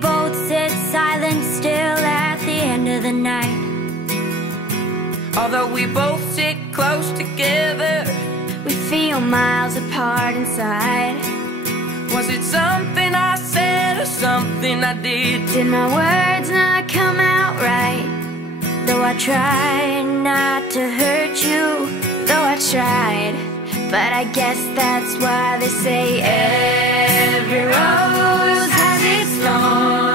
both sit silent still at the end of the night. Although we both sit close together, we feel miles apart inside. Was it something I said or something I did? Did my words not come out right? Though I tried not to hurt you, though I tried. But I guess that's why they say every rose has its thorn.